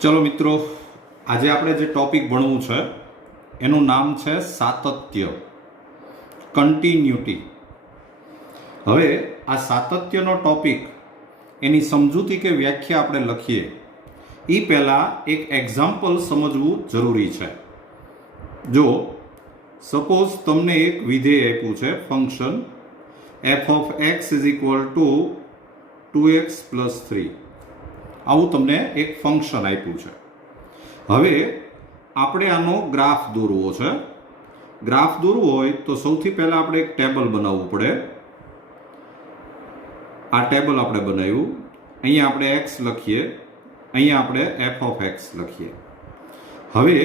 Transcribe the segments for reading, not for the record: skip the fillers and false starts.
ચલો મિત્રો, આજે આપણે જે ટોપિક ભણવું છે એનું નામ છે સાતત્ય, કન્ટિન્યુટી. હવે આ સાતત્યનો ટોપિક, એની સમજૂતી કે વ્યાખ્યા આપણે લખીએ એ પહેલાં એક એક્ઝામ્પલ સમજવું જરૂરી છે. જો સપોઝ તમને એક વિધેય આપ્યું છે, function f of x is equal to 2x plus 3. આવું તમને એક ફંક્શન આપ્યું છે. હવે આપણે આનો ગ્રાફ દોરવો છે. ગ્રાફ દોરવો હોય તો સૌથી પહેલા આપણે એક ટેબલ બનાવવું પડે. આ ટેબલ આપણે બનાવ્યું. અહીંયા આપણે x લખીએ, અહીંયા આપણે f of x લખીએ. હવે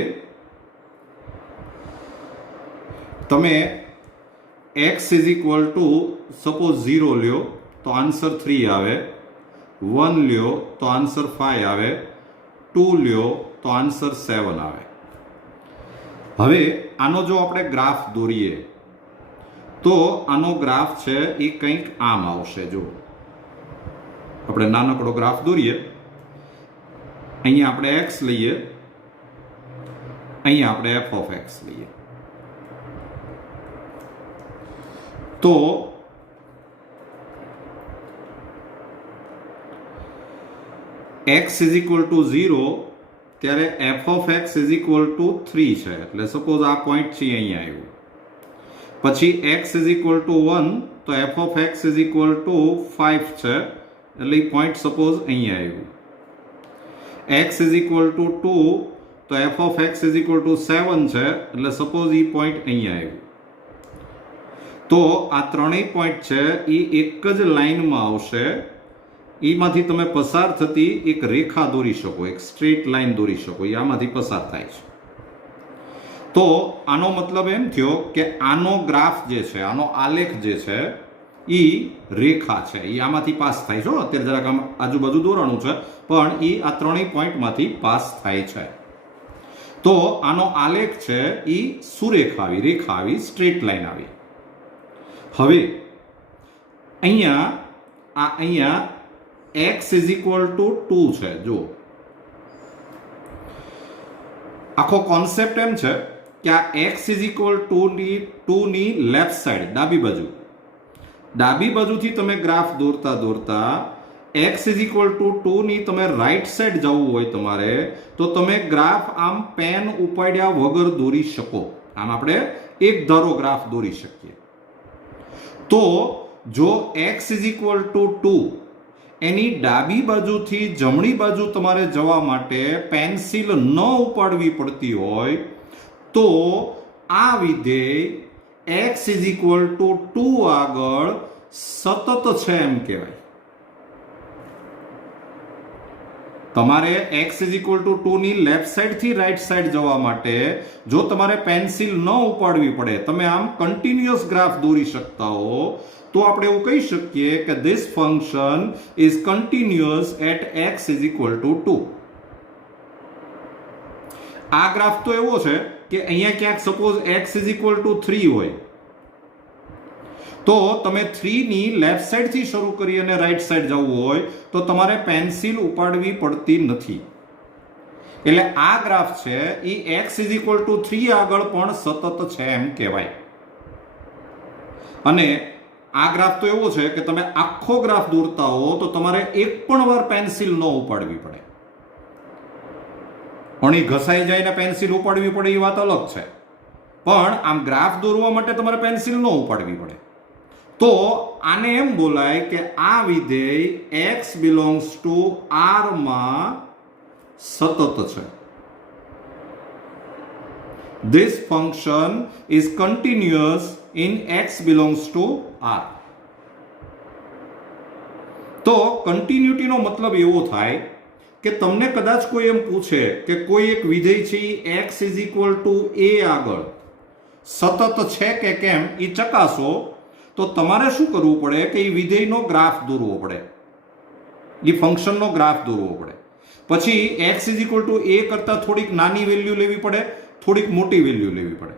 તમે x is equal to suppose 0 લ્યો તો આન્સર 3 આવે, 1 લ્યો તો આન્સર 5 આવે, 2 લ્યો તો આન્સર 7 આવે. હવે આનો જો આપણે ગ્રાફ દોરીએ તો આનો ગ્રાફ છે એ કંઈક આમ આવશે. જો આપણે નાનકડો ગ્રાફ દોરીએ, અહીંયા આપણે x લઈએ, અહીંયા આપણે f of x લઈએ. તો x is equal to 0 ત્યારે f of x is equal to 3 છે. એટલે સપોઝ આ પોઈન્ટ છે અહીંયા આવ્યું. પછી x is equal to 1 તો f of x is equal to 5 છે. એટલે એ પોઈન્ટ સપોઝ અહીંયા આવ્યું. x is equal to 2 તો f of x is equal to 7 છે. એટલે સપોઝ એ પોઈન્ટ અહીંયા આવ્યું. તો આ ત્રણેય પોઈન્ટ છે એ એક જ લાઈનમાં આવશે. એમાંથી તમે પસાર થતી એક રેખા દોરી શકો, એક સ્ટ્રેટ લાઈન દોરી શકો. એ આમાંથી પસાર થાય છે. તો આનો મતલબ એમ થયો કે આનો ગ્રાફ જે છે, આનો આલેખ જે છે એ રેખા છે, એ આમાંથી પાસ થાય છે. અત્યારે જરાક આમ આજુબાજુ દોરાણું છે, પણ એ આ ત્રણેય પોઈન્ટમાંથી પાસ થાય છે. તો આનો આલેખ છે એ સુરેખા આવી, રેખા આવી, સ્ટ્રેટ લાઈન આવી. હવે અહીંયા x is equal to 2 છે. જો આખો કોન્સેપ્ટ એમ છે કે આ x is equal to 2 ની લેફ્ટ સાઈડ, ડાબી બાજુથી તમે ગ્રાફ દોરતા દોરતા x is equal to 2 ની તમે રાઈટ સાઈડ જવું હોય તમારે, તો તમે ગ્રાફ આમ પેન ઉપાડ્યા વગર દોરી શકો. આમ આપણે એક ધારો ગ્રાફ દોરી શકીએ. તો જો x is equal to 2 એની ડાબી બાજુથી જમણી બાજુ તમારે જવા માટે પેન્સિલ ન ઉપાડવી પડતી હોય તો આ વિધેય x is equal to 2 આગળ સતત છે એમ કહેવાય. તમારે x is equal to 2 ની લેફ્ટ સાઈડ થી રાઈટ સાઈડ જવા માટે જો તમારે પેન્સિલ ન ઉપાડવી પડે, તમે આમ કન્ટિન્યુઅસ ગ્રાફ દોરી શકતા હો, તો આપણે એવું કહી શકીએ કે this function is continuous at x is equal to 2. આ ગ્રાફ તો એવો છે કે અહીંયા ક્યાંક suppose x is equal to 3 હોય તો તમે 3 ની લેફ્ટ સાઈડ થી શરૂ કરી અને રાઈટ સાઈડ જવું હોય તો તમારે પેન્સિલ ઉપાડવી પડતી નથી. એટલે આ ગ્રાફ છે એ x is equal to 3 આગળ પણ સતત છે એમ કહેવાય. અને આ ગ્રાફ તો એવો છે કે તમે આખો ગ્રાફ દોરતા હો તો તમારે એક પણ વાર પેન્સિલ ન ઉપાડવી પડે. અણી ઘસાઈ જાય ને પેન્સિલ ઉપાડવી પડે એ વાત અલગ છે, પણ આમ ગ્રાફ દોરવા માટે તમારે પેન્સિલ ન ઉપાડવી પડે. તો આને એમ બોલાય કે આ વિધેય x belongs to R માં સતત છે. This function is continuous in x belongs to R. તો કન્ટિન્યુટી નો મતલબ એવો થાય કે તમને કદાચ કોઈ એમ પૂછે કે કોઈ એક વિધેય છે x is equal to a આગળ સતત છે કે કેમ એ ચકાસો, તો તમારે શું કરવું પડે કે એ વિધેયનો ગ્રાફ દોરવો પડે, એ ફંક્શનનો ગ્રાફ દોરવો પડે. પછી x is equal to a કરતા થોડીક નાની વેલ્યુ લેવી પડે, થોડીક મોટી વેલ્યુ લેવી પડે,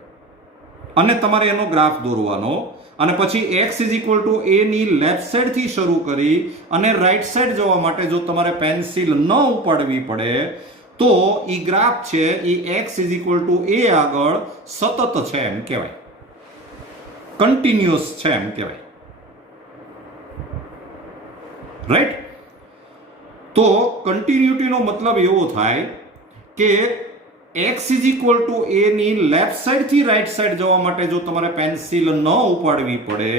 અને તમારે એનો ગ્રાફ દોરવાનો. અને પછી x is equal to a ની લેફ્ટ સાઈડ થી શરૂ કરી અને રાઈટ સાઈડ જવા માટે જો તમારે પેન્સિલ ન ઉપાડવી પડે તો ઈ ગ્રાફ છે ઈ x = a આગળ સતત છે એમ કહેવાય, કન્ટિન્યુઅસ છે એમ કહેવાય, રાઈટ? તો કન્ટિન્યુટીનો મતલબ એવો થાય કે x = a ની લેફ્ટ સાઈડ થી રાઈટ સાઈડ જવા માટે જો તમારે પેન્સિલ ન ઉપાડવી પડે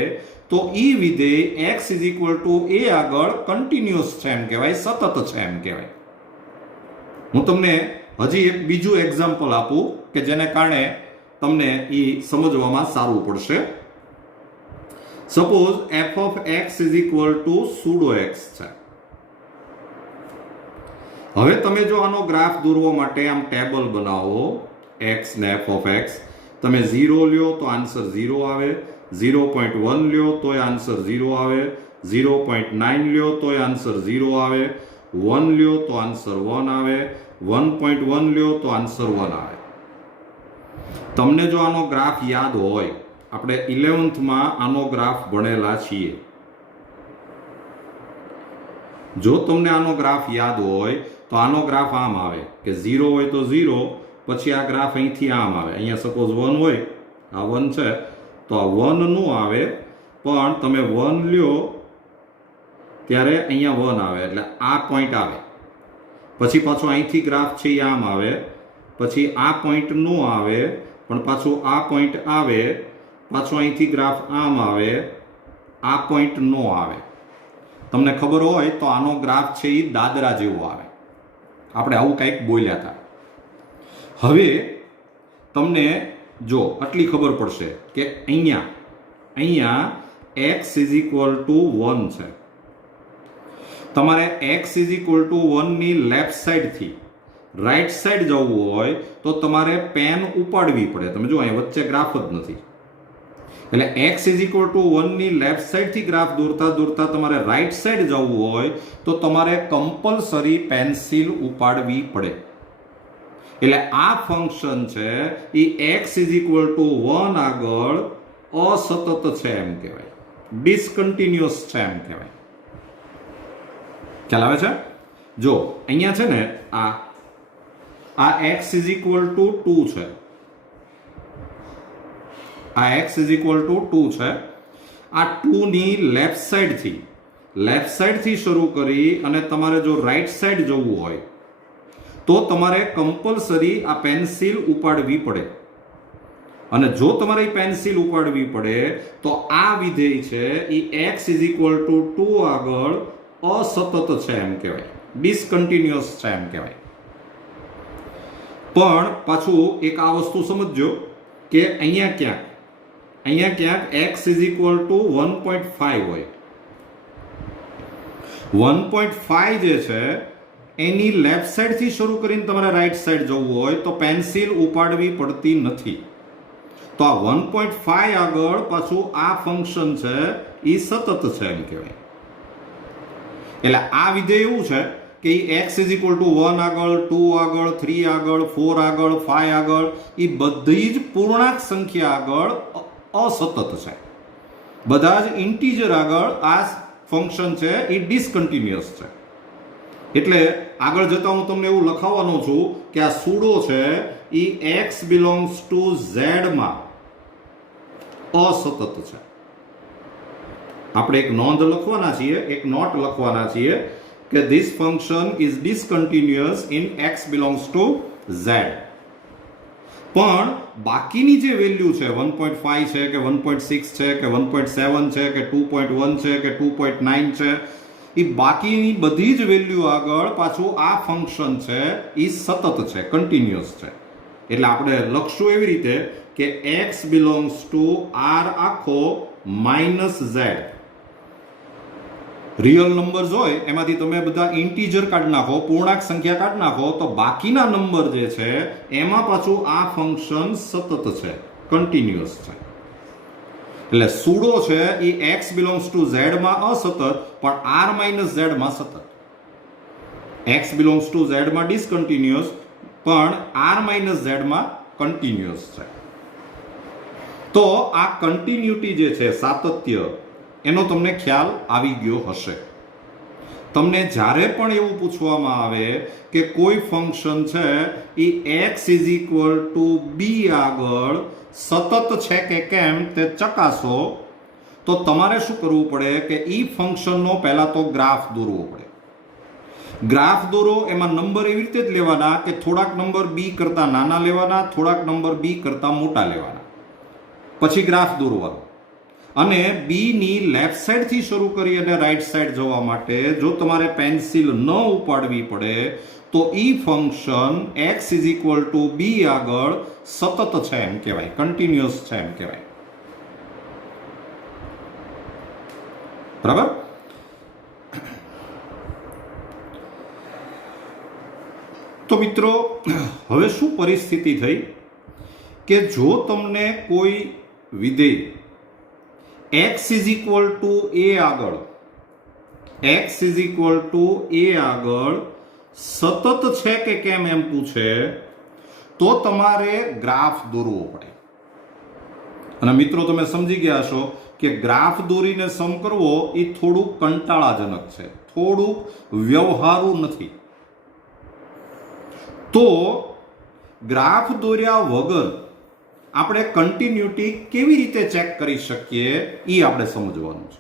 તો ઈ વિધેય x = a આગળ કન્ટિન્યુઅસ છે એમ કહેવાય, સતત છે એમ કહેવાય. હું તમને હજી એક બીજું એક્ઝામ્પલ આપું કે જેને કારણે તમને ઈ સમજવામાં સારું પડશે. Suppose f of x = pseudo x છે. હવે તમે જો આનો ગ્રાફ દોરવા માટે આમ ટેબલ બનાવો x ને f of x, તમે 0 લ્યો તો આન્સર 0 આવે, 0.1 લ્યો તોય આન્સર 0 આવે, 0.9 લ્યો તોય આન્સર 0 આવે, 1 લ્યો તો આન્સર 1 આવે, 1.1 લ્યો તો આન્સર 1 આવે. તમને જો આનો ગ્રાફ યાદ હોય, આપણે 11th માં આનો ગ્રાફ ભણેલા છીએ, જો તમને આનો ગ્રાફ યાદ હોય તો આનો ગ્રાફ આમ આવે કે 0 હોય તો 0, પછી આ ગ્રાફ અહીંથી આમ આવે. અહીંયા સપોઝ 1 હોય, આ 1 છે તો આ 1 નું આવે, પણ તમે 1 લ્યો ત્યારે અહીંયા 1 આવે એટલે આ પોઈન્ટ આવે. પછી પાછો અહીંથી ગ્રાફ છે આમ આવે, પછી આ પોઈન્ટ નો આવે, પણ પાછું આ પોઈન્ટ આવે, પાછો અહીંથી ગ્રાફ આમ આવે, આ પોઈન્ટ નો આવે. તમને ખબર હોય તો આનો ગ્રાફ છે એ દાદરા જેવો આવે. આપણે આવું કંઈક બોલ્યા હતા. હવે તમને જો આટલી ખબર પડશે કે અહીંયા x = 1 છે. તમારે x = 1 ની લેફ્ટ સાઈડ થી રાઈટ સાઈડ જવું હોય તો તમારે પેન ઉપાડવી પડે. તમે જો અહીંયા વચ્ચે ગ્રાફ જ નથી, એટલે x = 1 ની લેફ્ટ સાઈડ થી ગ્રાફ દોરતા દોરતા તમારે રાઈટ સાઈડ જવું હોય તો તમારે કમ્પલસરી પેન્સિલ ઉપાડવી પડે. એટલે આ ફંક્શન છે એ x = 1 આગળ અસતત છે એમ કહેવાય, ડિસકન્ટિન્યુઅસ છે એમ કહેવાય. ખ્યાલ આવે છે? જો અહીંયા છે ને આ x = 2 છે, આ x = 2 છે. આ 2 ની લેફ્ટ સાઈડ થી શરૂ કરી અને તમારે જો રાઈટ સાઈડ જવું હોય તો તમારે કમ્પલસરી આ પેન્સિલ ઉપાડવી પડે. અને જો તમારે પેન્સિલ ઉપાડવી પડે તો આ વિધેય છે એ x = 2 આગળ અસતત છે એમ કહેવાય, ડિસકન્ટિન્યુઅસ છે એમ કહેવાય. પણ પાછું એક આ વસ્તુ સમજજો કે અહીંયા ક્યાંક x = 1.5 હોય. 1.5 જે છે એની લેફ્ટ સાઈડ થી શરૂ કરીને તમારે રાઈટ સાઈડ જવું હોય તો પેન્સિલ ઉપાડવી પડતી નથી. તો આ 1.5 આગળ પાછું આ ફંક્શન છે એ સતત છે એમ કહેવાય. એટલે આ વિધેય એવું છે કે x = 1 આગળ, 2 આગળ, 3 આગળ, 4 આગળ, 5 આગળ, એ બધી જ પૂર્ણાંક સંખ્યા આગળ અસતત છે. બધા જ ઇન્ટીજર આગળ આ ફંક્શન છે એ ડિસકન્ટિન્યુઅસ છે. એટલે આગળ જતા હું તમને એવું લખાવવાનો છું કે આ સૂડો છે એ x = z માં અસતત છે. આપણે એક નોંધ લખવાના છીએ, એક નોટ લખવાના છીએ કે this function is discontinuous in x belongs to z. પણ બાકીની જે વેલ્યુ છે 1.5 છે કે 1.6 છે કે 1.7 છે કે 2.1 છે કે 2.9 છે, એ બાકીની બધી જ વેલ્યુ આગળ પાછું આ ફંક્શન છે એ સતત છે, કન્ટિન્યુઅસ છે. એટલે આપણે લખશું એવી રીતે કે x belongs to r આખો માઇનસ z. રિયલ નંબર્સ હોય એમાંથી તમે બધા ઇન્ટીજર કાઢી નાખો, પૂર્ણાંક સંખ્યા કાઢી નાખો, તો બાકીના નંબર જે છે એમાં પાછું આ ફંક્શન સતત છે, કન્ટિન્યુઅસ છે. એટલે સૂડો છે એ x belongs to z માં અસતત, પણ r - z માં સતત. x belongs to z માં ડિસકન્ટિન્યુઅસ, પણ r - z માં કન્ટિન્યુઅસ છે. તો આ કન્ટિન્યુટી જે છે, સાતત્ય, એનો તમને ખ્યાલ આવી ગયો હશે. તમને જ્યારે પણ એવું પૂછવામાં આવે કે કોઈ ફંક્શન છે એ x is equal to b આગળ સતત છે કે કેમ તે ચકાસો, તો તમારે શું કરવું પડે કે ઈ ફંક્શનનો પહેલા તો ગ્રાફ દોરવો પડે. ગ્રાફ દોરો, એમાં નંબર એવી રીતે જ લેવાના કે થોડાક નંબર બી કરતા નાના લેવાના, થોડાક નંબર બી કરતા મોટા લેવાના, પછી ગ્રાફ દોરવાનો. અને બી ની લેફ્ટ સાઈડ થી શરૂ કરી અને રાઈટ સાઈડ જવા માટે જો તમારે પેન્સિલ ન ઉપાડવી પડે તો ઈ function x is equal to b આગળ સતત છે એમ કહેવાય, કન્ટિન્યુઅસ છે એમ કહેવાય. બરાબર? તો મિત્રો, હવે શું પરિસ્થિતિ થઈ કે જો તમને કોઈ વિધેય x is equal two a આગળ સતત છે કે કેમ એમ પૂછે, તો તમારે ગ્રાફ દોરવો પડે. અને મિત્રો, તમે સમજી ગયા છો કે ગ્રાફ દોરીને સમ કરવો એ થોડુંક કંટાળાજનક છે, થોડુંક વ્યવહારુ નથી. તો ગ્રાફ દોર્યા વગર આપણે કન્ટિન્યુટી કેવી રીતે ચેક કરી શકીએ એ આપણે સમજવાનું છે.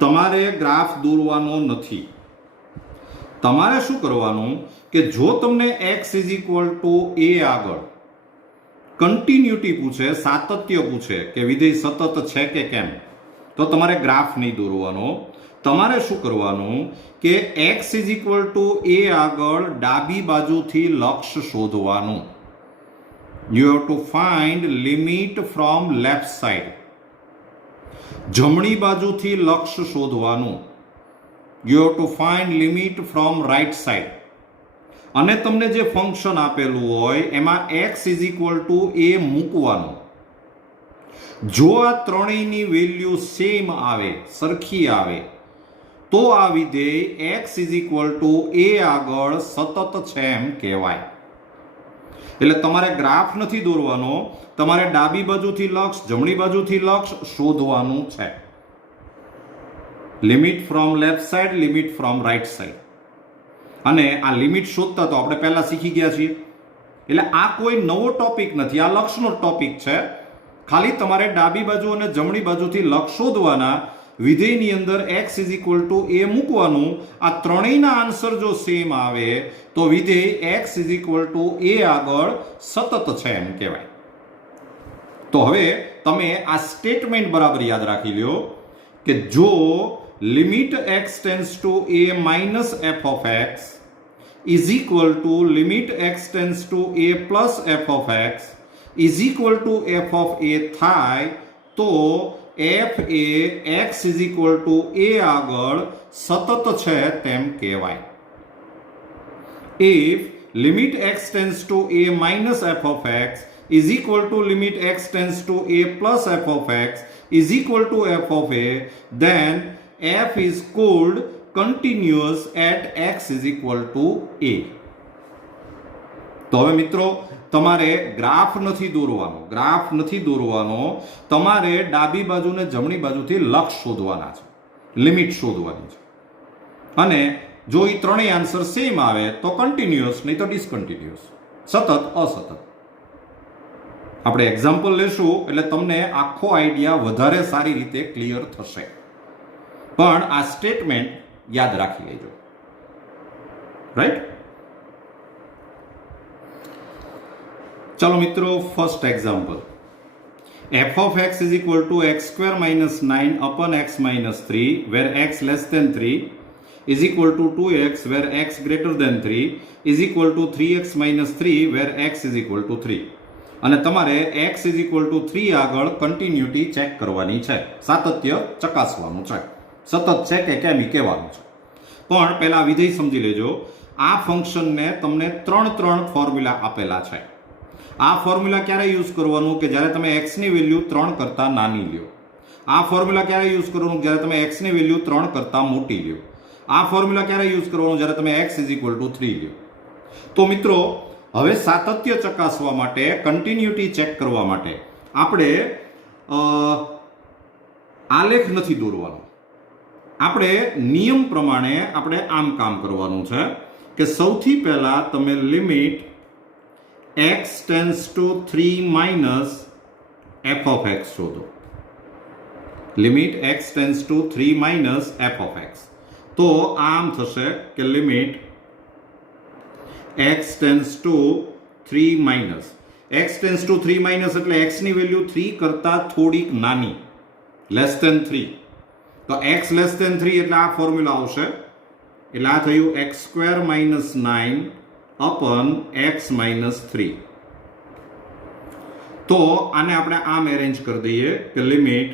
તમારે ગ્રાફ દોરવાનો નથી. તમારે શું કરવાનું કે જો તમને x is equal two a આગળ કન્ટિન્યુટી પૂછે, સાતત્ય પૂછે કે વિધેય સતત છે કે કેમ, તો તમારે ગ્રાફ નહીં દોરવાનો. તમારે શું કરવાનું કે x is equal two a આગળ ડાબી બાજુથી લક્ષ શોધવાનું. You have to find limit from left side. જમણી બાજુથી લક્ષ શોધવાનું. You have to find limit from right side. અને તમને જે ફંક્શન આપેલું હોય એમાં x is equal two a મૂકવાનું. જો આ ત્રણેયની વેલ્યુ સેમ આવે, સરખી આવે, તો આ વિધેય x is equal two a આગળ સતત છે એમ કહેવાય. એટલે તમારે ગ્રાફ નથી દોરવાનો, તમારે ડાબી બાજુથી લક્ષ, જમણી બાજુથી લક્ષ શોધવાનું છે. Limit from left side, limit from right side. અને આ લિમિટ શોધતા તો આપણે પહેલા શીખી ગયા છીએ. એટલે આ કોઈ નવો ટોપિક નથી, આ લક્ષનો ટોપિક છે. ખાલી તમારે ડાબી બાજુ અને જમણી બાજુથી લક્ષ શોધવાના, વિધેયની અંદર x is equal two a મૂકવાનું. આ ત્રણેયના આન્સર જો સેમ આવે તો વિધેય x is equal two a આગળ સતત છે એમ કહેવાય. તો હવે તમે આ સ્ટેટમેન્ટ બરાબર યાદ રાખી લ્યો કે જો limit x tends to a minus f of x is equal to limit x tends to a plus f of x is equal two f of a થાય, તો f A x is equal two a આગળ સતત છે તેમ કહેવાય. If limit x tends to a minus f of x is equal to limit x tends to a plus f of x is equal to f of a, then f is called continuous at x is equal to a. તો હવે મિત્રો, તમારે graph નથી દોરવાનો, તમારે ડાબી બાજુ ને જમણી બાજુથી લક્ષ શોધવાના છે, લિમિટ શોધવાની છે. અને જો એ ત્રણેય આન્સર સેમ આવે તો કન્ટિન્યુઅસ, નહીં તો ડિસકન્ટિન્યુઅસ, સતત, અસતત. આપણે એક્ઝામ્પલ લેશું એટલે તમને આખો આઈડિયા વધારે સારી રીતે ક્લિયર થશે. પણ આ સ્ટેટમેન્ટ યાદ રાખી લેજો. રાઈટ? ચાલો મિત્રો, first example. f of x is equal to x square minus 9 upon x minus 3 where x less than 3 is equal to 2x where x greater than 3 is equal to 3x minus 3 where x is equal to 3. અને તમારે x is equal to 3 આગળ continuity check કરવાની છે, સાતત્ય ચકાસવાનું છે, સતત છે કે કેમ એ કહેવાનું છે. પણ પહેલા વિધેય સમજી લેજો. આ ફંક્શનને તમને ત્રણ ફોર્મ્યુલા આપેલા છે. આ ફોર્મ્યુલા ક્યારે યુઝ કરવાનું કે જ્યારે તમે x ની વેલ્યુ 3 કરતા નાની લ્યો. આ ફોર્મ્યુલા ક્યારે યુઝ કરવાનું જ્યારે તમે x ની વેલ્યુ 3 કરતા મોટી લ્યો. આ ફોર્મ્યુલા ક્યારે યુઝ કરવાનું જ્યારે તમે x is equal to 3 લ્યો. તો મિત્રો, હવે સાતત્ય ચકાસવા માટે, કન્ટિન્યુટી ચેક કરવા માટે આપણે આલેખ નથી દોરવાનો. આપણે નિયમ પ્રમાણે આપણે આમ કામ કરવાનું છે કે સૌથી પહેલા તમે limit x tends to 3 minus f of x શોધો. Limit x tends to 3 minus f of x. તો આમ થશે કે limit x tends to 3 minus x tends to 3 minus એટલે x ની વેલ્યુ 3 કરતા થોડીક નાની, લેસ ધેન 3. તો x લેસ ધેન 3 એટલે આ ફોર્મ્યુલા આવશે. એટલે આ થયું x square minus 9 અપન x minus 3. તો આને આપણે આમ એરેન્જ કરી દઈએ કે limit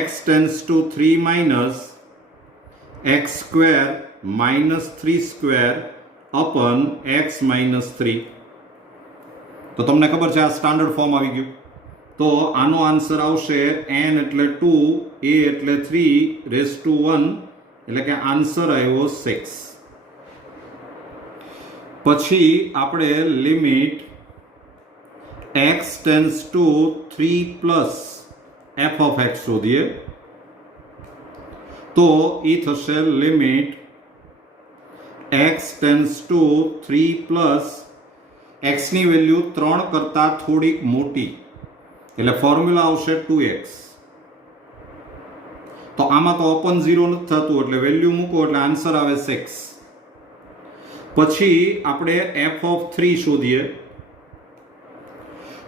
x tends to 3 minus x square minus 3 square અપન x minus 3. તો તમને ખબર છે આ સ્ટાન્ડર્ડ ફોર્મ આવી ગયું. તો આનો આન્સર આવશે n એટલે 2, a એટલે 3 રેઝ ટુ 1, એટલે કે આન્સર આવ્યો 6. પછી આપણે limit x tends to 3 plus f of x શોધીએ. તો એ થશે limit x tends to 3 plus x ની વેલ્યુ 3 કરતા થોડીક મોટી, એટલે ફોર્મ્યુલા આવશે 2x. તો આમાં તો ઓપન 0 નથી થતું એટલે વેલ્યુ મૂકો એટલે આન્સર આવે 6. પછી આપણે f of 3 શોધીએ.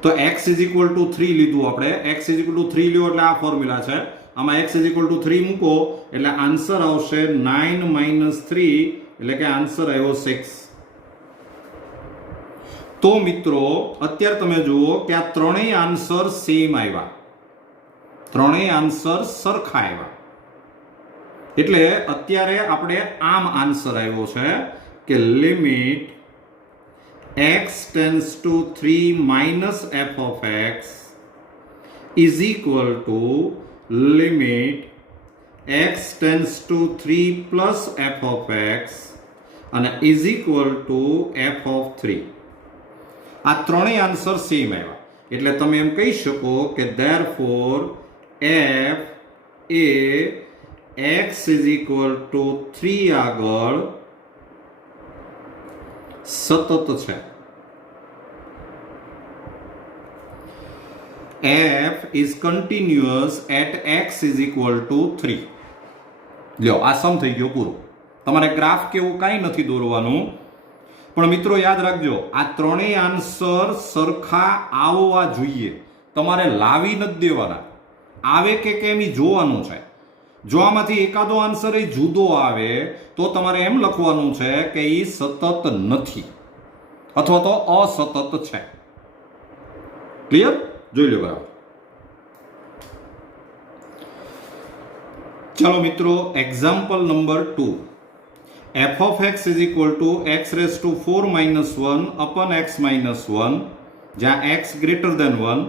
તો x is equal to 3 લીધું આપણે. x is equal to 3 લ્યો એટલે આ ફોર્મ્યુલા છે. આમાં x is equal to 3 મૂકો એટલે આન્સર આવશે 9 minus 3, એટલે કે આન્સર આવ્યો 6. તો મિત્રો અત્યારે તમે જુઓ કે આ ત્રણેય આન્સર સેમ આવ્યા, ત્રણેય આન્સર સરખા આવ્યા. એટલે અત્યારે આપણે આમ આન્સર આવ્યો છે કે limit x tends to 3 minus f of x is equal to limit x tends to 3 plus f of x અને is equal to f of 3. આ ત્રણેય આન્સર સેમ આવ્યા. એટલે તમે એમ કહી શકો કે therefore f A x is equal to 3 આગળ સતત છે. f is continuous at x is equal to 3. લ્યો આ સમ થઈ ગયો પૂરો. તમારે ગ્રાફ કેવું કાંઈ નથી દોરવાનું. પણ મિત્રો યાદ રાખજો આ ત્રણેય આન્સર સરખા આવવા જોઈએ, તમારે લાવી નથી દેવાના. આવે કે કેમ ઈ જોવાનું છે. જો આમાંથી એકાદો આન્સર એ જુદો આવે તો તમારે એમ લખવાનું છે કે ઈ સતત નથી અથવા તો અસતત છે. ક્લિયર? જોઈ લો બરાબર. ચાલો મિત્રો example number 2. f of x is equal to x raised to 4 minus 1 upon x minus 1, जहाँ x greater than 1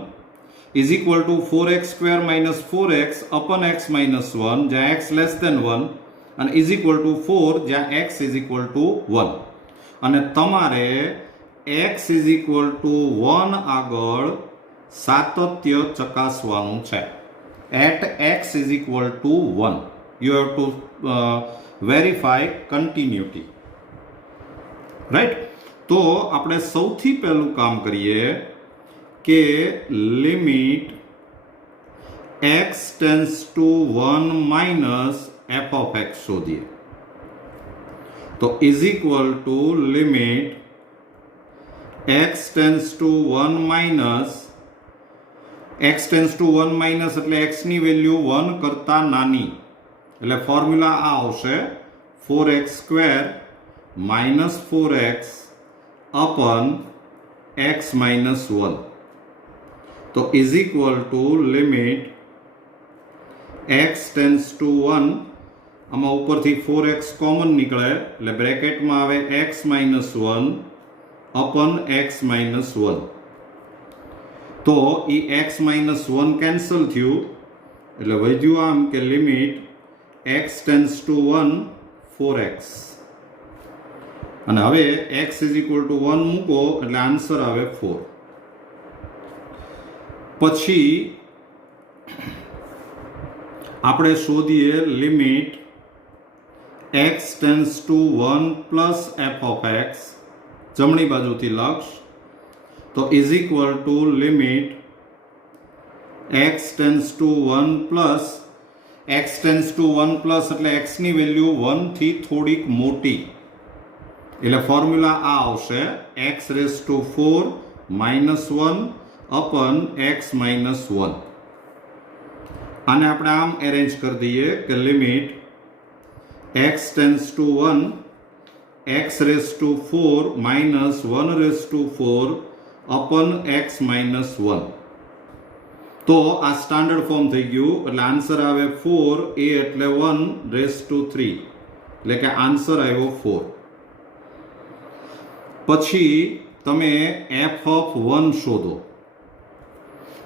is equal to 4x square minus 4x upon x minus 1, जहाँ x less than 1 and is equal to 4, जहाँ x is equal to 1. અને તમારે x is equal to 1 આગળ સાતત્ય ચકાસવાનું છે. At x is equal to 1 you have to verify continuity, right? તો આપણે સૌથી પહેલું કામ કરીએ કે limit x tends to 1 minus f of x શોધીએ. તો is equal to limit x tends to 1 minus x tends to 1 minus એટલે x ની વેલ્યુ 1 કરતા નાની, એટલે ફોર્મ્યુલા આ આવશે 4x square minus 4x અપન x minus 1. તો is equal to limit x tends to 1, આમાં ઉપરથી 4x કોમન નીકળે એટલે બ્રેકેટમાં આવે x minus 1 upon x minus 1. તો એ x માઇનસ 1 કેન્સલ થયું એટલે વધ્યું આમ કે limit x tends to 1 4x. અને હવે x ઇઝ ઇક્વલ ટુ 1 મૂકો એટલે આન્સર આવે 4. પછી આપણે શોધીએ limit x tends to 1 plus f of x, જમણી બાજુથી લક્ષ, તો is equal to limit x tends to 1 plus, x tends to 1 plus એટલે x ની વેલ્યુ 1 થી થોડીક મોટી, એટલે ફોર્મ્યુલા આ આવશે x raise to 4 minus 1 upon x minus 1. આને આપણે આમ એરેન્જ કરી દઈએ કે limit x tends to 1 x raise to 4 minus 1 rays to 4 અપન x minus 1. તો આ સ્ટાન્ડર્ડ ફોર્મ થઈ ગયું, એટલે આન્સર આવે 4a એટલે 1 રેઝ ટુ 3, એટલે કે આન્સર આવ્યો 4. પછી તમે f ઓફ 1 શોધો,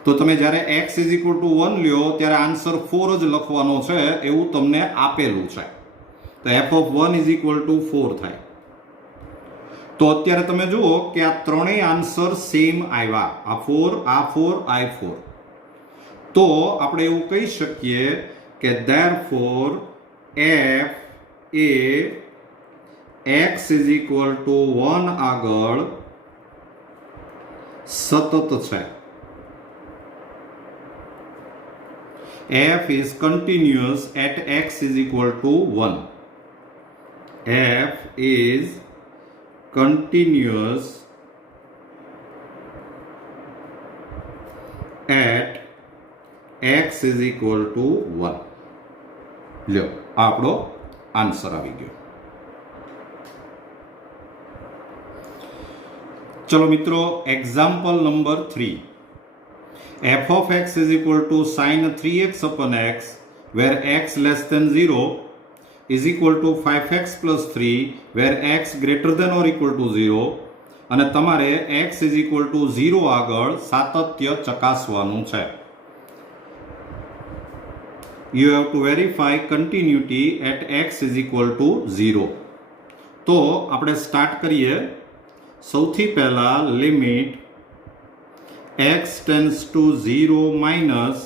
તો તમે જ્યારે x ઇઝ ઇક્વલ ટુ 1 લ્યો ત્યારે આન્સર 4 જ લખવાનો છે એવું તમને આપેલું છે, તો f of 1 is equal two 4 થાય. તો અત્યારે તમે જુઓ કે આ ત્રણેય આન્સર સેમ આવ્યા, આ 4, આ 4, આ 4. તો આપણે એવું કહી શકીએ કે therefore f A x is equal two 1 આગળ સતત છે. f is continuous at x is equal to 1. f is continuous at x is equal to 1. લ્યો આપણો આન્સર આવી ગયો. ચલો મિત્રો, example number 3. f of x is equal to sin 3x upon x, where x less than 0 is equal to 5x plus 3, where x greater than or equal to 0. અને તમારે x is equal to 0 આગળ સાતત્ય ચકાસવાનું છે. You have to verify continuity at x is equal to 0. તો આપણે start કરીએ. સૌથી પહેલા limit x tends two 0 minus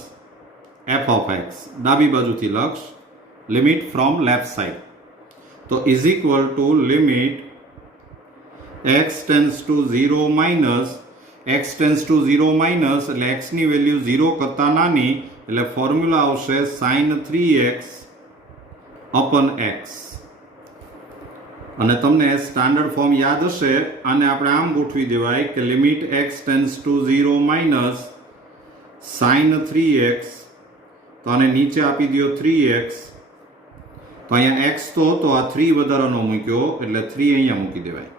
f of x, ડાબી બાજુથી લક્ષ, લિમિટ ફ્રોમ લેફ્ટ સાઇડ, તો is equal to limit x tends two 0 minus, x tends two 0 minus એટલે x ની વેલ્યુ 0 કરતા નાની, એટલે ફોર્મ્યુલા આવશે sin 3x અપન x. અને તમને સ્ટાન્ડર્ડ ફોર્મ યાદ હશે, આને આપણે આમ ગોઠવી દેવાય કે limit x tends two 0 minus sin 3x, તો આને નીચે આપી દો 3x, તો અહીંયા x તો હતો, આ 3 વધારાનો મૂક્યો એટલે 3 અહીંયા મૂકી દેવાય.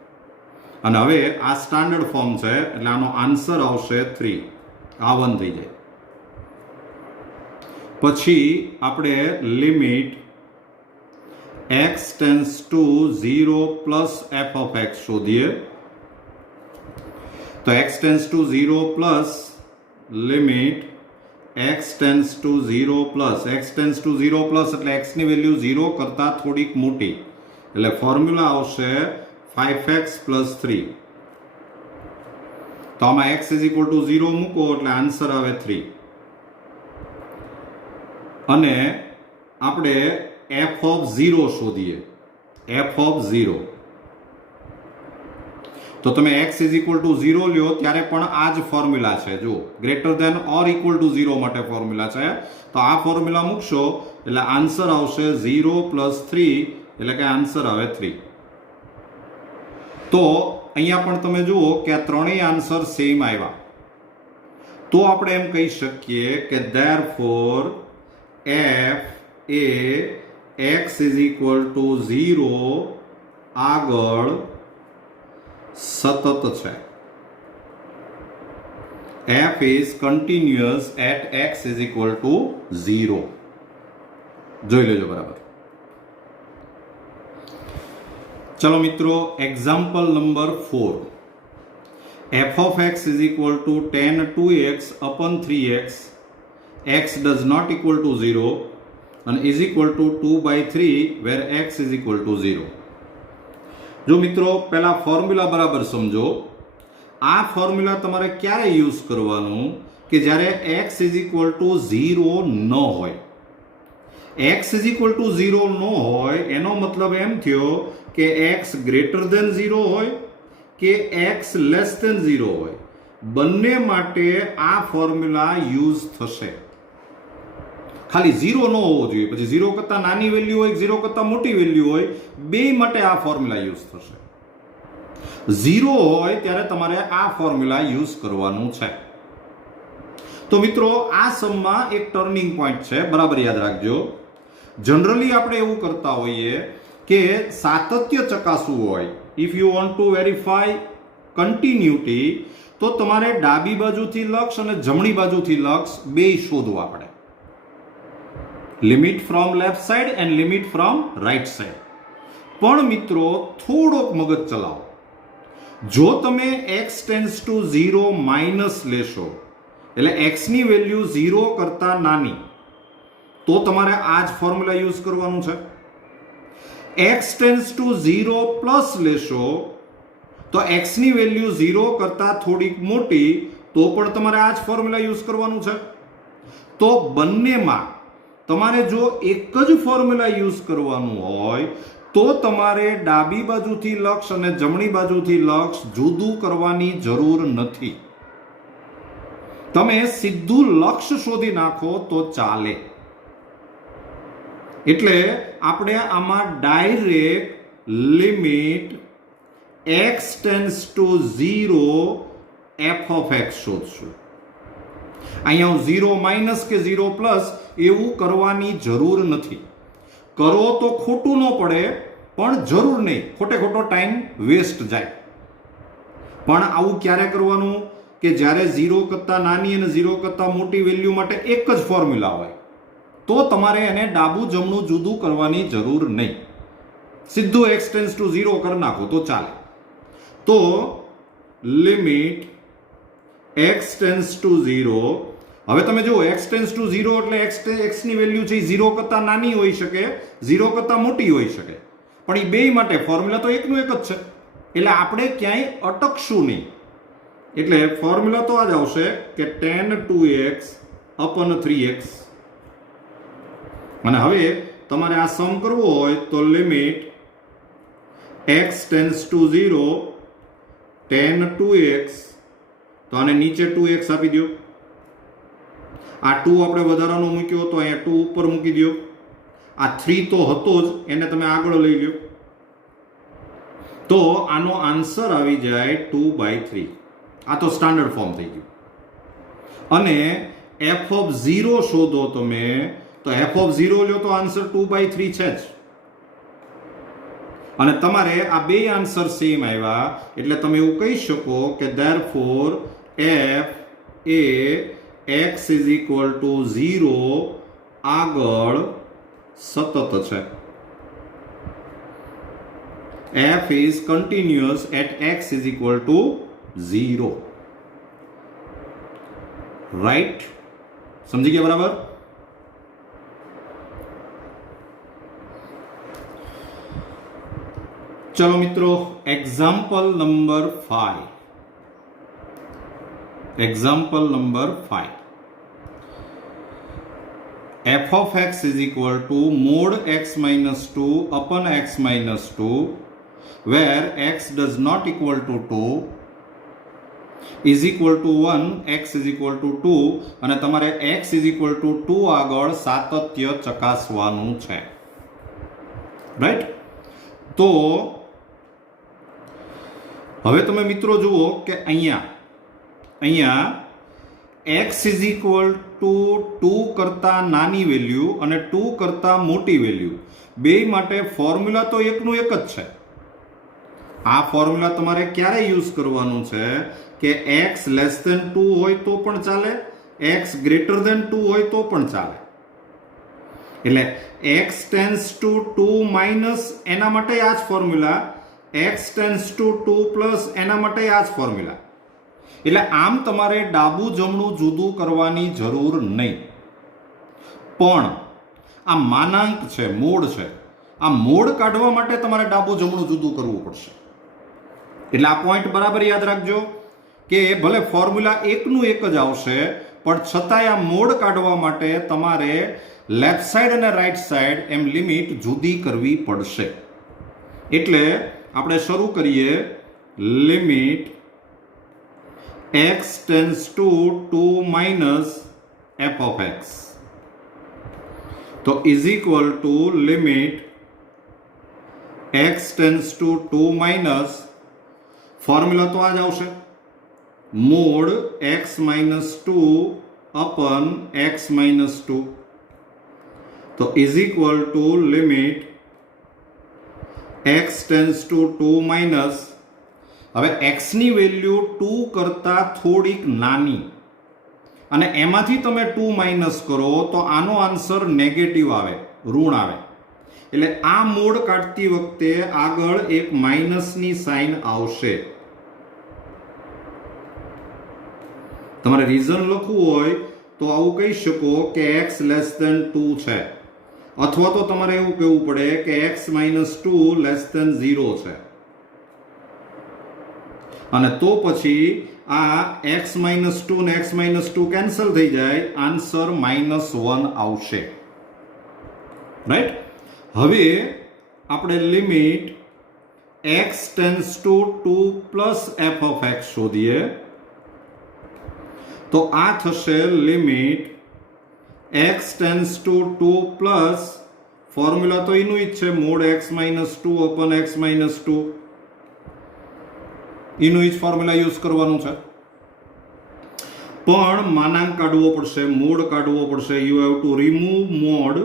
અને હવે આ સ્ટાન્ડર્ડ ફોર્મ છે એટલે આનો આન્સર આવશે 3, આ 1 થઈ જાય. પછી આપણે limit x tends two 0 plus f of x શોધીએ. તો x tends two 0 plus limit x tends two 0 plus, x tends two 0 plus એટલે x ની વેલ્યુ 0 કરતા થોડીક મોટી, એટલે ફોર્મ્યુલા આવશે 5x પ્લસ 3. તો આમાં x ઇઝ ઇક્વલ ટુ 0 મૂકો એટલે આન્સર આવે 3. અને આપણે f of 0 શોધીએ. f of 0, તો તમે x ઇઝ ઇક્વલ ટુ 0 લ્યો ત્યારે પણ આ જ ફોર્મ્યુલા છે. જો greater than or equal to 0 માટે ફોર્મ્યુલા છે, તો આ ફોર્મ્યુલા મૂકશો એટલે આન્સર આવશે 0 પ્લસ 3, એટલે કે આન્સર આવે 3. તો અહીંયા પણ તમે જુઓ કે આ ત્રણેય આન્સર સેમ આવ્યા. તો આપણે એમ કહી શકીએ કે therefore f A x is equal to 0 આગળ સતત છે. f is continuous at x is equal to 0. જોઈ લેજો બરાબર. ચલો મિત્રો, example number 4. f of x is equal to tan 2x upon 3x, x does not equal to 0 and is equal to 2/3 where x is equal to 0. જો મિત્રો પહેલા formula બરાબર સમજો. આ ફોર્મ્યુલા તમારે ક્યારે યુઝ કરવાનું કે જ્યારે x is equal to 0 ન હોય. x ઇઝ ઇક્વલ ટુ 0 ન હોય એનો મતલબ એમ થયો કે x ગ્રેટર દેન 0 હોય કે x લેસ દેન 0 હોય, બંને માટે આ ફોર્મ્યુલા યુઝ થશે. ખાલી 0 ન હોવો જોઈએ, પછી 0 કરતા નાની વેલ્યુ હોય, 0 કરતા મોટી વેલ્યુ હોય, બે માટે આ ફોર્મ્યુલા યુઝ થશે. 0 હોય ત્યારે તમારે આ ફોર્મ્યુલા યુઝ કરવાનું છે. તો મિત્રો આ સમમાં એક ટર્નિંગ પોઈન્ટ છે, બરાબર યાદ રાખજો. જનરલી આપણે એવું કરતા હોઈએ કે સાતત્ય ચકાસવું હોય, if you want to verify continuity, તો તમારે ડાબી બાજુથી લક્ષ અને જમણી બાજુથી લક્ષ બે શોધવા પડે. Limit from left side and limit from right side. પણ મિત્રો થોડોક મગજ ચલાવો. જો તમે x ટેન્ડ્સ ટુ 0 માઇનસ લેશો, એટલે x ની વેલ્યુ 0 કરતા નાની, તો તમારે આ જ ફોર્મ્યુલા યુઝ કરવાનું છે. x ટેન્ડ્સ ટુ 0 પ્લસ લેશો તો x ની વેલ્યુ 0 કરતા થોડીક મોટી, તો પણ તમારે આ જ ફોર્મ્યુલા યુઝ કરવાનું છે. તો બંનેમાં તમારે જો એક જ ફોર્મ્યુલા યુઝ કરવાનું હોય તો તમારે ડાબી બાજુથી લક્ષ અને જમણી બાજુથી લક્ષ જુદું કરવાની જરૂર નથી. તમે સીધું લક્ષ શોધી નાખો તો ચાલે. એટલે આપણે આમાં direct limit x tends to 0 f of x શોધશું. અહીંયા 0 માઇનસ કે 0 પ્લસ એવું કરવાની જરૂર નથી. કરો તો ખોટું ન પડે, પણ જરૂર નહીં, ખોટે ખોટો ટાઈમ વેસ્ટ જાય. પણ આવું ક્યારે કરવાનું કે જ્યારે 0 કરતા નાની અને 0 કરતા મોટી વેલ્યુ માટે એક જ ફોર્મ્યુલા હોય, તો તમારે એને ડાબું જમણું જુદું કરવાની જરૂર નહીં. સીધું x ટેન્ડ્સ ટુ 0 કરી નાખો તો ચાલે. તો લિમિટ x ટેન્ડ્સ ટુ 0, હવે તમે જુઓ x ટેન્ડ્સ ટુ 0 એટલે x ની વેલ્યુ છે 0 કરતા નાની હોઈ શકે, 0 કરતા મોટી હોઈ શકે, પણ એ બે માટે ફોર્મ્યુલા તો એકનું એક જ છે. એટલે આપણે ક્યાંય અટકશું નહીં. એટલે ફોર્મ્યુલા તો આ જ આવશે કે tan 2x upon 3x. અને હવે તમારે આ સમ કરવો હોય તો limit x tends to 0 tan 2x, તો આને નીચે 2x આપી દો. આ 2 આપણે વધારાનો મૂક્યો તો અહીંયા 2 ઉપર મૂકી દો. આ 3 તો હતો જ, એને તમે આગળ લઈ લો. તો આનો આન્સર આવી જાય 2/3. આ તો સ્ટાન્ડર્ડ ફોર્મ થઈ ગયું. અને f ઓફ 0 શોધો તમે, તો f ઓફ 0 લ્યો તો આન્સર 2/3 છે જ. અને તમારે આ બે આન્સર સેમ આવ્યા, એટલે તમે એવું કહી શકો કે therefore f A x is equal to 0 આગળ સતત છે. f is continuous at x is equal to 0. Right? સમજી ગયા બરાબર? ચલો મિત્રો, example number 5. Example number 5. f of x is equal to mod x minus 2 upon x minus 2, where x does not equal to 2 is equal to 1, x is equal to 2, અને તમારે x is equal to 2 આગળ સાતત્ય ચકાસવાનું છે. Right? તો હવે તમે મિત્રો જુઓ કે અહીંયા x is equal to 2 કરતા નાની વેલ્યુ અને 2 કરતા મોટી વેલ્યુ બે માટે ફોર્મ્યુલા તો એકનું એક જ છે. આ ફોર્મ્યુલા તમારે ક્યારે યુઝ કરવાનું છે કે x લેસ ધેન 2 હોય તો પણ ચાલે, x ગ્રેટર ધેન 2 હોય તો પણ ચાલે. એટલે x ટેન્ડ્સ ટુ 2 માઇનસ એના માટે આ જ formula, x tends to 2 plus એના માટે આ જ ફોર્મ્યુલા. એટલે આમ તમારે ડાબું જમણું જુદું કરવાની જરૂર નહીં. પણ આ માનાંક છે, મોડ છે, આ મોડ કાઢવા માટે તમારે ડાબું જમણું જુદું કરવું પડશે. એટલે આ પોઈન્ટ બરાબર યાદ રાખજો કે ભલે ફોર્મ્યુલા એકનું એક જ આવશે, પણ છતાંય આ મોડ કાઢવા માટે તમારે લેફ્ટ સાઈડ અને રાઈટ સાઈડ એમ લિમિટ જુદી કરવી પડશે. એટલે આપણે શરૂ કરીએ. Limit x tends to 2 minus f of x તો is equal to limit x tends to 2 minus formula તો આ જ આવશે mode x minus 2 અપન x minus 2 તો is equal to limit x tends to 2 minus હવે x ની value 2 કરતા થોડીક નાની અને એમાંથી તમે 2 માઇનસ કરો તો આનો આન્સર નેગેટિવ આવે, ઋણ આવે. એટલે આ મોડ કાઢતી વખતે આગળ એક માઇનસની સાઇન આવશે. તમારે રીઝન લખવું હોય તો આવું કહી શકો કે x લેસ ધેન 2 છે, અથવા તો તમારે એવું કહેવું પડે કે x માઇનસ 2 લેસ ધેન 0 છે. અને તો પછી આ x માઇનસ 2 ને x માઇનસ 2 કેન્સલ થઈ જાય, આન્સર -1 આવશે. રાઈટ. હવે આપણે limit x tends to 2 plus f of x શોધીએ તો આ થશે limit x tends to 2 plus formula તો એનું જ છે mode x minus 2 અપન x minus 2 એનું જ ફોર્મ્યુલા યુઝ કરવાનું છે. પણ માનાંક કાઢવો પડશે, મોડ કાઢવો પડશે. You have to remove mode.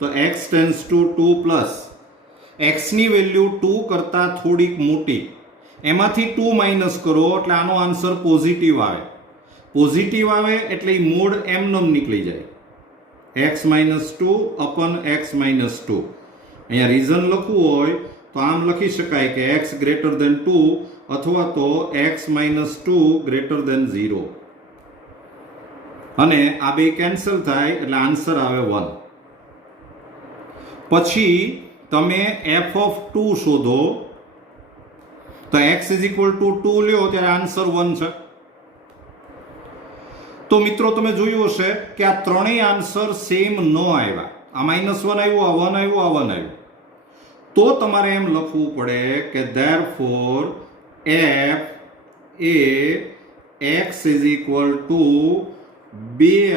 તો x tends to 2 plus x ની વેલ્યુ 2 કરતા થોડીક મોટી, એમાંથી 2 માઇનસ કરો એટલે આનો આન્સર પોઝિટિવ આવે. પોઝિટિવ આવે એટલે મોડ એમનેમ નીકળી જાય. x minus 2 અપન x minus 2. અહીંયા રીઝન લખવું હોય તો આમ લખી શકાય કે x ગ્રેટર ધેન 2 અથવા તો x માઇનસ 2 ગ્રેટર ધેન 0. અને આ બે કેન્સલ થાય એટલે આન્સર આવે 1. પછી તમે f ઓફ 2 શોધો તો x ઇઝ ઇક્વલ ટુ 2 લ્યો ત્યારે આન્સર 1 છે. તો મિત્રો તમે જોયું હશે કે આ ત્રણેય આન્સર સેમ ન આવ્યા. આ -1 આવ્યું, આ 1 આવ્યું, આ 1 આવ્યું. તો તમારે એમ લખવું પડે કે therefore f A x is equal two 2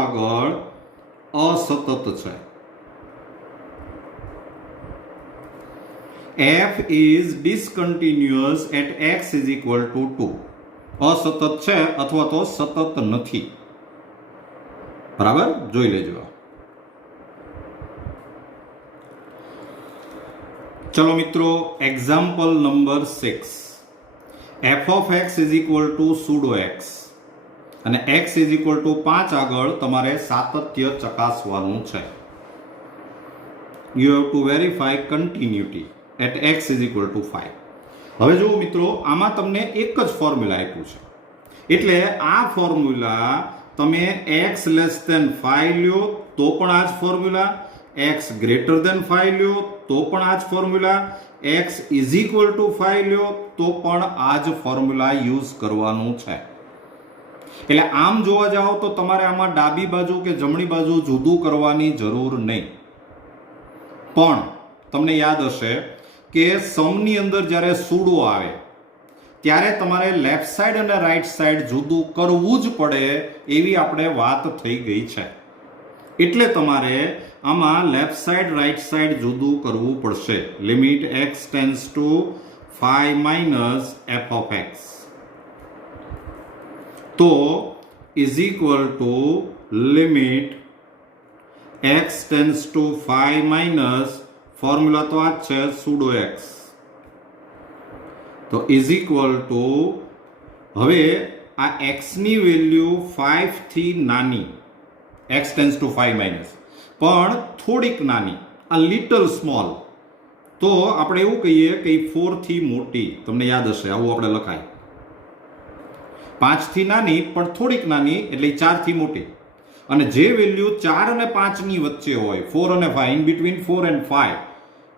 આગળ અસતત છે. f is discontinuous at x is equal to 2. અસતત છે અથવા તો સતત નથી. બરાબર, જોઈ લેજો. ચલો મિત્રો, example number 6. f of x is equal to pseudo x અને x is equal to 5 આગળ તમારે સાતત્ય ચકાસવાનું છે. You have to verify continuity at x is equal to 5. હવે જુઓ મિત્રો, આમાં તમને એક જ ફોર્મ્યુલા આપ્યું છે. એટલે આ ફોર્મ્યુલા તમે x લેસ ધેન 5 લ્યો તો પણ આ જ ફોર્મ્યુલા, x ગ્રેટર ધેન 5 લ્યો તો પણ આ જ formula, x is equal two 5 લ્યો તો પણ આ જ ફોર્મ્યુલા યુઝ કરવાનું છે. એટલે આમ જોવા જાઓ તો તમારે આમાં ડાબી બાજુ કે જમણી બાજુ જુદું કરવાની જરૂર નહીં. પણ તમને યાદ હશે કે સમની અંદર જ્યારે સૂડો આવે ત્યારે તમારે લેફ્ટ સાઈડ અને રાઈટ સાઈડ જુદું કરવું જ પડે એવી આપણે વાત થઈ ગઈ છે. એટલે તમારે આમાં લેફ્ટ સાઈડ રાઈટ સાઈડ જુદું કરવું પડશે. Limit x tends to 5 minus f of x તો is equal to limit x tends to 5 minus formula તો આ જ છે સુડો x તો ઇઝ ઇક્વલ ટુ હવે આ x ની વેલ્યુ 5 થી નાની, x ટેન્ડ્સ ટુ 5 માઇનસ પણ થોડીક નાની, આ લિટલ સ્મોલ, તો આપણે એવું કહીએ કે 4 થી મોટી. તમને યાદ હશે આવું આપણે લખાય. 5 થી નાની પણ થોડીક નાની એટલે 4 થી મોટી. અને જે વેલ્યુ 4 અને 5 ની વચ્ચે હોય, 4 અને 5, ઇન બિટવીન 4 and 5,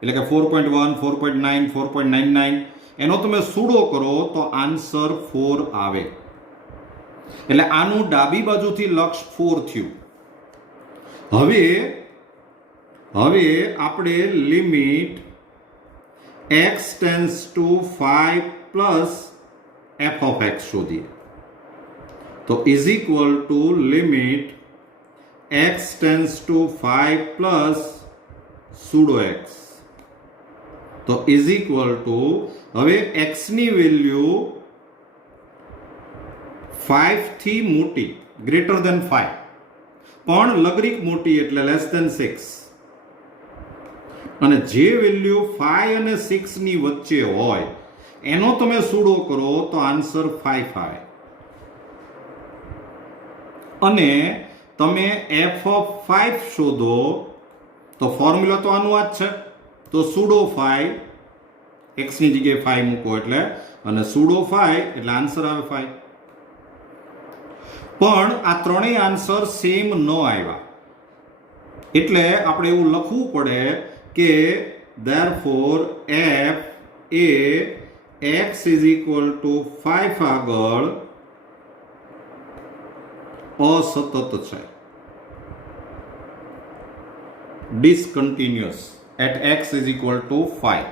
એટલે કે 4.1, 4.9, 4.99, એનો તમે સૂડો કરો તો આન્સર 4 આવે. એટલે આનું ડાબી બાજુથી લક્ષ 4 થયું. હવે આપણે limit x tends to 5 plus f of x શોધીએ. તો is equal to limit x tends to 5 plus sudo x. તો ઇઝ ઇક્વલ ટુ હવે x ની વેલ્યુ 5 થી મોટી ગ્રેટર ધેન 5 પણ લઘુત્તમ મોટી એટલે લેસ ધેન 6 અને જે વેલ્યુ 5 અને 6 ની વચ્ચે હોય એનો તમે સૂડો કરો તો આન્સર 5 આવે. અને તમે f ઓફ 5 શોધો તો ફોર્મ્યુલા તો આનું આ જ છે. તો સૂડો 5 x ની જગ્યાએ 5 મૂકો એટલે અને સૂડો 5 એટલે આન્સર આવે 5. પણ આ ત્રણેય આન્સર સેમ ન આવ્યા એટલે આપણે એવું લખવું પડે કે therefore f A x is equal to 5 આગળ અસતત છે, discontinuous at x is equal to 5.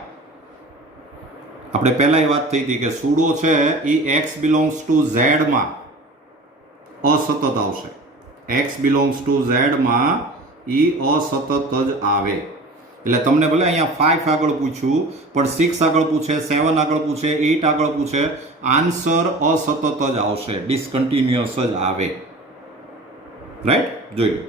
આપણે પહેલા એ વાત થઈ હતી કે સૂડો છે એ x belongs to z માં અસતત આવશે. x belongs to z માં એ અસતત જ આવે. એટલે તમને ભલે અહીંયા 5 આગળ પૂછ્યું પણ 6 આગળ પૂછે, 7 આગળ પૂછે, 8 આગળ પૂછે, આન્સર અસતત જ આવશે, ડિસકન્ટિન્યુઅસ જ આવે. રાઈટ, જોઈ લો.